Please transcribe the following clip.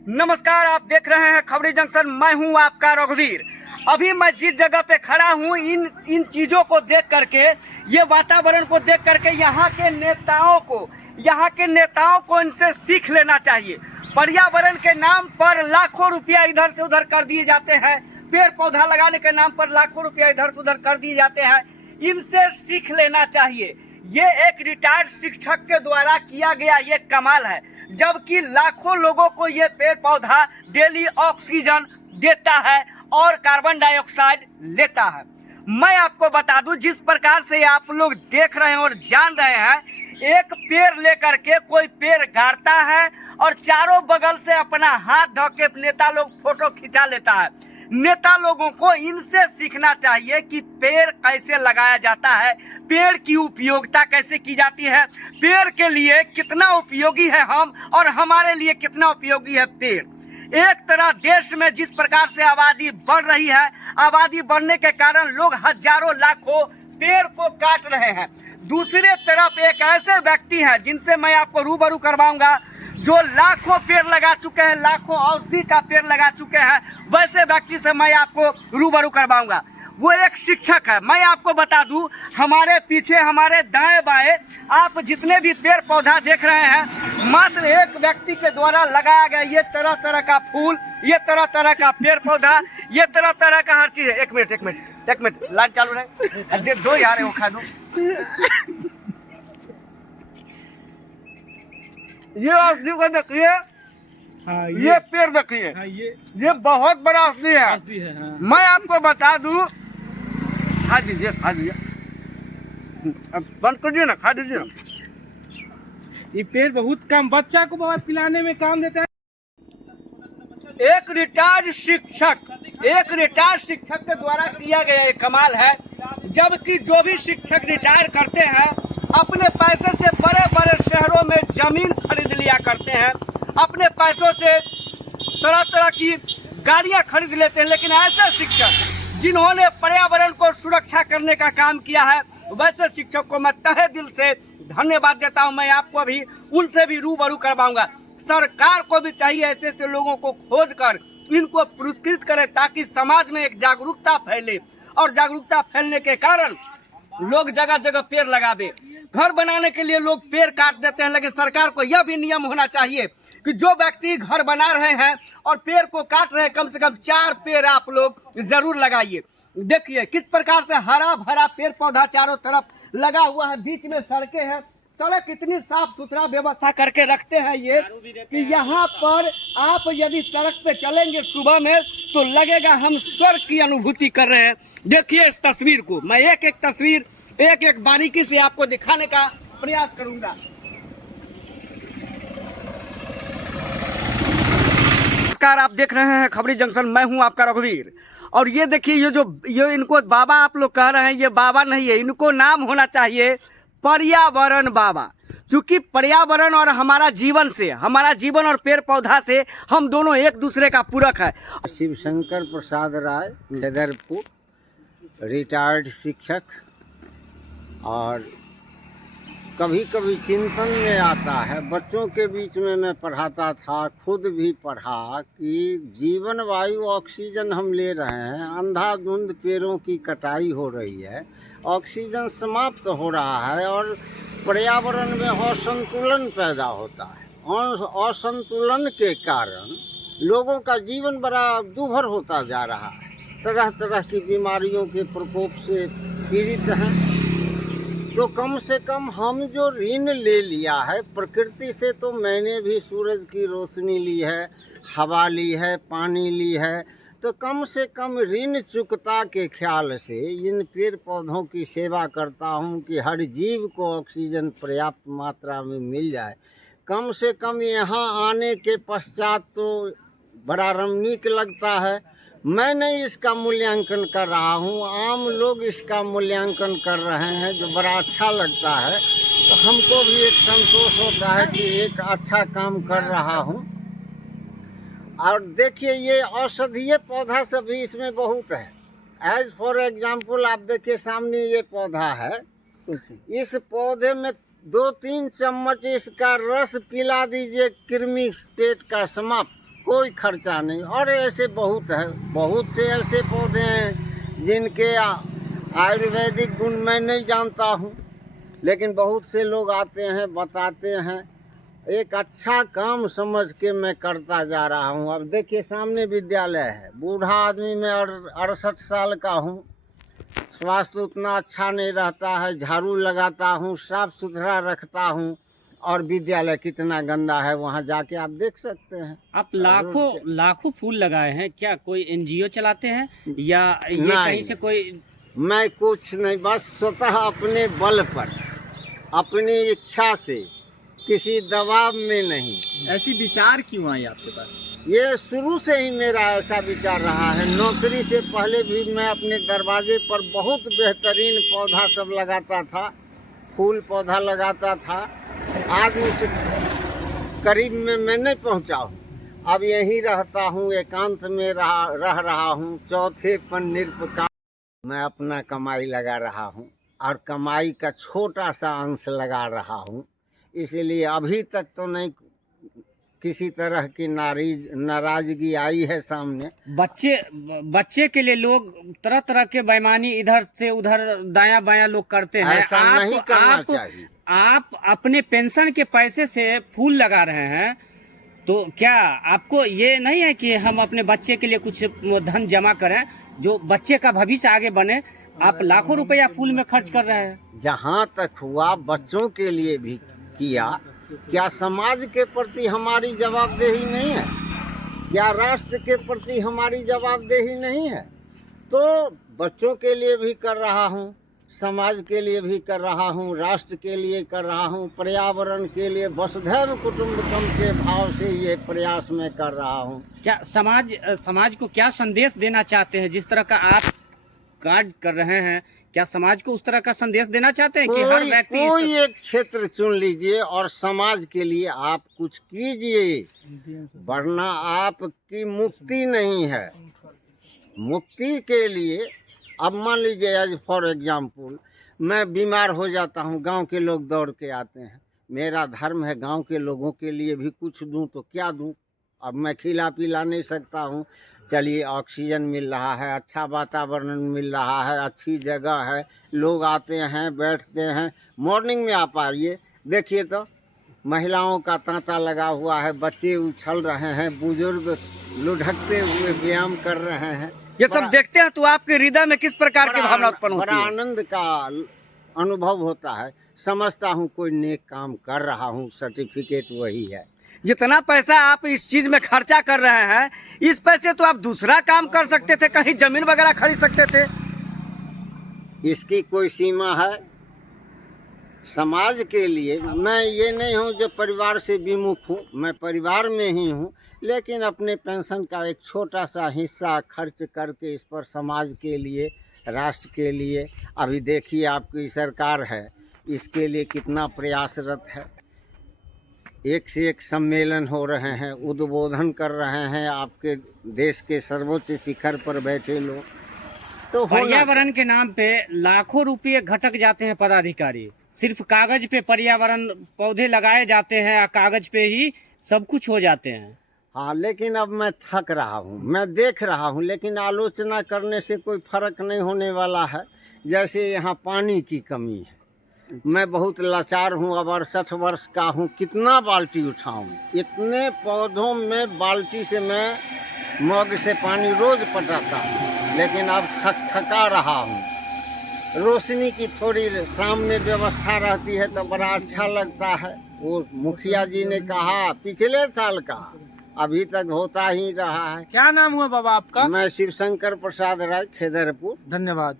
नमस्कार, आप देख रहे हैं खबरी जंक्शन। मैं हूं आपका रघुवीर। अभी मैं जिस जगह पे खड़ा हूं, इन चीज़ों को देख करके, ये वातावरण को देख करके यहाँ के नेताओं को इनसे सीख लेना चाहिए। पर्यावरण के नाम पर लाखों रुपया इधर से उधर कर दिए जाते हैं, पेड़ पौधा लगाने के नाम पर लाखों रुपया इधर से उधर कर दिए जाते हैं। इनसे सीख लेना चाहिए। ये एक रिटायर्ड शिक्षक के द्वारा किया गया ये कमाल है, जबकि लाखों लोगों को ये पेड़ पौधा डेली ऑक्सीजन देता है और कार्बन डाइऑक्साइड लेता है। मैं आपको बता दूं, जिस प्रकार से आप लोग देख रहे हैं और जान रहे हैं, एक पेड़ लेकर के कोई पेड़ गाड़ता है और चारों बगल से अपना हाथ धो के नेता लोग फोटो खिंचा लेता है। नेता लोगों को इनसे सीखना चाहिए कि पेड़ कैसे लगाया जाता है, पेड़ की उपयोगिता कैसे की जाती है, पेड़ के लिए कितना उपयोगी है हम और हमारे लिए कितना उपयोगी है पेड़। एक तरह देश में जिस प्रकार से आबादी बढ़ रही है, आबादी बढ़ने के कारण लोग हजारों लाखों पेड़ को काट रहे हैं। दूसरे तरफ एक ऐसे व्यक्ति हैं जिनसे मैं आपको रूबरू करवाऊंगा, जो लाखों पेड़ लगा चुके हैं, लाखों औषधि का पेड़ लगा चुके हैं। वैसे व्यक्ति से मैं आपको रूबरू करवाऊंगा। वो एक शिक्षक है। मैं आपको बता दूं, हमारे पीछे, हमारे दाएं बाएं आप जितने भी पेड़ पौधा देख रहे हैं, मात्र एक व्यक्ति के द्वारा लगाया गया। ये तरह तरह का फूल, ये तरह तरह का पेड़ पौधा, ये तरह तरह का हर चीज है। एक मिनट लाइट चालू रहे, दो यार वो खा दो। ये औषधि को देखिए, हाँ, ये पेड़ देखिए, हाँ, ये बहुत बड़ा औषधि है। हाँ। मैं आपको बता दूं, खा दीजिए अब बंद कर दिए ना, खा दीजिए ना। ये पेड़ बहुत कम बच्चा को बाबा पिलाने में काम देता है। एक रिटायर्ड शिक्षक के द्वारा किया गया ये कमाल है, जबकि जो भी शिक्षक रिटायर करते हैं अपने पैसे से बड़े बड़े शहरों में जमीन खरीद लिया करते हैं, अपने पैसों से तरह तरह की गाड़ियां खरीद लेते हैं। लेकिन ऐसे शिक्षक जिन्होंने पर्यावरण को सुरक्षा करने का काम किया है, वैसे शिक्षक को मैं तहे दिल से धन्यवाद देता हूं। मैं आपको अभी उनसे भी रूबरू करवाऊंगा। सरकार को भी चाहिए ऐसे ऐसे लोगों को खोज कर इनको पुरस्कृत करे, ताकि समाज में एक जागरूकता फैले, और जागरूकता फैलने के कारण लोग जगह जगह पेड़ लगावे। घर बनाने के लिए लोग पेड़ काट देते हैं, लेकिन सरकार को यह भी नियम होना चाहिए कि जो व्यक्ति घर बना रहे हैं और पेड़ को काट रहे हैं, कम से कम 4 पेड़ आप लोग जरूर लगाइए। देखिए किस प्रकार से हरा भरा पेड़ पौधा चारों तरफ लगा हुआ है, बीच में सड़कें हैं। सड़क इतनी साफ सुथरा व्यवस्था करके रखते हैं ये कि यहाँ पर आप यदि सड़क पे चलेंगे सुबह में तो लगेगा हम स्वर्ग की अनुभूति कर रहे हैं। देखिए इस तस्वीर को, मैं एक एक तस्वीर एक एक बारीकी से आपको दिखाने का प्रयास करूंगा। नमस्कार, आप देख रहे हैं खबरी जंक्शन। मैं हूं आपका रघुवीर। और ये देखिए, ये इनको बाबा आप लोग कह रहे हैं, ये बाबा नहीं है, इनको नाम होना चाहिए पर्यावरण बाबा। क्योंकि पर्यावरण और हमारा जीवन और पेड़ पौधा से हम दोनों एक दूसरे का पूरक है। शिवशंकर प्रसाद राय, खेदरपुर, रिटायर्ड शिक्षक। और कभी कभी चिंतन में आता है, बच्चों के बीच में मैं पढ़ाता था, खुद भी पढ़ा कि जीवन वायु ऑक्सीजन हम ले रहे हैं, अंधाधुंध पेड़ों की कटाई हो रही है, ऑक्सीजन समाप्त हो रहा है और पर्यावरण में असंतुलन पैदा होता है। और असंतुलन के कारण लोगों का जीवन बड़ा दुभर होता जा रहा है, तरह तरह की बीमारियों के प्रकोप से पीड़ित हैं। तो कम से कम हम जो ऋण ले लिया है प्रकृति से, तो मैंने भी सूरज की रोशनी ली है, हवा ली है, पानी ली है, तो कम से कम ऋण चुकता के ख्याल से इन पेड़ पौधों की सेवा करता हूं कि हर जीव को ऑक्सीजन पर्याप्त मात्रा में मिल जाए। कम से कम यहाँ आने के पश्चात तो बड़ा रमणीक लगता है। मैं नहीं इसका मूल्यांकन कर रहा हूँ, आम लोग इसका मूल्यांकन कर रहे हैं, जो बड़ा अच्छा लगता है। तो हमको भी एक संतोष होता है कि एक अच्छा काम कर रहा हूँ। और देखिए ये औषधीय पौधा सभी इसमें बहुत है। एज फॉर एग्जाम्पल आप देखिए सामने ये पौधा है, इस पौधे में 2-3 चम्मच इसका रस पिला दीजिए, कृमि पेट का समाप्त, कोई खर्चा नहीं। और ऐसे बहुत है, बहुत से ऐसे पौधे हैं जिनके आयुर्वेदिक गुण मैं नहीं जानता हूँ, लेकिन बहुत से लोग आते हैं बताते हैं। एक अच्छा काम समझ के मैं करता जा रहा हूँ। अब देखिए सामने विद्यालय है, बूढ़ा आदमी मैं 68 साल का हूँ, स्वास्थ्य उतना अच्छा नहीं रहता है, झाड़ू लगाता हूँ, साफ सुथरा रखता हूँ, और विद्यालय कितना गंदा है वहाँ जाके आप देख सकते हैं। आप लाखों फूल लगाए हैं, क्या कोई एनजीओ चलाते हैं या ये नहीं। कहीं से कोई? मैं कुछ नहीं, बस स्वतः अपने बल पर, अपनी इच्छा से, किसी दबाव में नहीं। ऐसी विचार क्यों आई आपके पास? ये शुरू से ही मेरा ऐसा विचार रहा है। नौकरी से पहले भी मैं अपने दरवाजे पर बहुत बेहतरीन पौधा सब लगाता था, फूल पौधा लगाता था। आज उस करीब में मैं नहीं पहुंचा हूँ। अब यहीं रहता हूँ, एकांत में रह रहा हूँ। चौथे पर निरपका मैं अपना कमाई लगा रहा हूँ, और कमाई का छोटा सा अंश लगा रहा हूँ। इसलिए अभी तक तो नहीं किसी तरह की नाराजगी आई है सामने। बच्चे के लिए लोग तरह तरह के बेईमानी इधर से उधर दायां बायां लोग करते हैं। ऐसा नहीं करना चाहिए। आप अपने पेंशन के पैसे से फूल लगा रहे हैं, तो क्या आपको ये नहीं है कि हम अपने बच्चे के लिए कुछ धन जमा करें, जो बच्चे का भविष्य आगे बने? आप लाखों रुपया फूल में खर्च कर रहे हैं। जहाँ तक हुआ बच्चों के लिए भी किया। क्या समाज के प्रति हमारी जवाबदेही नहीं है? क्या राष्ट्र के प्रति हमारी जवाबदेही नहीं है? तो बच्चों के लिए भी कर रहा हूँ, समाज के लिए भी कर रहा हूँ, राष्ट्र के लिए कर रहा हूँ, पर्यावरण के लिए, वसुधैव कुटुंबकम के भाव से ये प्रयास मैं कर रहा हूँ। क्या समाज को क्या संदेश देना चाहते हैं? जिस तरह का आप कार्य कर रहे हैं, क्या समाज को उस तरह का संदेश देना चाहते हैं कि हर व्यक्ति कोई एक क्षेत्र चुन लीजिए और समाज के लिए आप कुछ कीजिए, वरना आपकी मुक्ति नहीं है। मुक्ति के लिए अब मान लीजिए, एज फॉर एग्जाम्पल, मैं बीमार हो जाता हूँ, गांव के लोग दौड़ के आते हैं। मेरा धर्म है गांव के लोगों के लिए भी कुछ दूं, तो क्या दूं? अब मैं खिला पिला नहीं सकता हूँ। चलिए, ऑक्सीजन मिल रहा है, अच्छा वातावरण मिल रहा है, अच्छी जगह है, लोग आते हैं, बैठते हैं। मॉर्निंग में आप आइए, देखिए तो महिलाओं का तांता लगा हुआ है, बच्चे उछल रहे हैं, बुजुर्ग लुढ़कते हुए व्यायाम कर रहे हैं। ये सब देखते हैं तो आपके हृदय में किस प्रकार की भावना उत्पन्न होती बड़ा है? आनंद का अनुभव होता है। समझता हूँ कोई नेक काम कर रहा हूँ, सर्टिफिकेट वही है। जितना पैसा आप इस चीज में खर्चा कर रहे हैं, इस पैसे तो आप दूसरा काम कर सकते थे, कहीं जमीन वगैरह खरीद सकते थे। इसकी कोई सीमा है? समाज के लिए मैं ये नहीं हूँ जो परिवार से विमुख हूँ, मैं परिवार में ही हूँ, लेकिन अपने पेंशन का एक छोटा सा हिस्सा खर्च करके इस पर समाज के लिए, राष्ट्र के लिए, अभी देखिए आपकी सरकार है, इसके लिए कितना प्रयासरत है। एक से एक सम्मेलन हो रहे हैं, उद्बोधन कर रहे हैं आपके देश के सर्वोच्च शिखर पर बैठे लोग। तो पर्यावरण के नाम पे लाखों रुपये घटक जाते हैं पदाधिकारी। सिर्फ कागज पे पर्यावरण पौधे लगाए जाते हैं, कागज पे ही सब कुछ हो जाते हैं। हाँ, लेकिन अब मैं थक रहा हूँ, मैं देख रहा हूँ, लेकिन आलोचना करने से कोई फर्क नहीं होने वाला है। जैसे यहाँ पानी की कमी है, मैं बहुत लाचार हूँ, अब 68 वर्ष का हूँ, कितना बाल्टी उठाऊँ? इतने पौधों में बाल्टी से मैं मग से पानी रोज पटाता हूँ, लेकिन अब थका रहा हूँ। रोशनी की थोड़ी शाम में व्यवस्था रहती है तो बड़ा अच्छा लगता है। वो मुखिया जी ने कहा पिछले साल का, अभी तक होता ही रहा है। क्या नाम हुआ बाबा आपका? मैं शिवशंकर प्रसाद राय, खेदरपुर। धन्यवाद।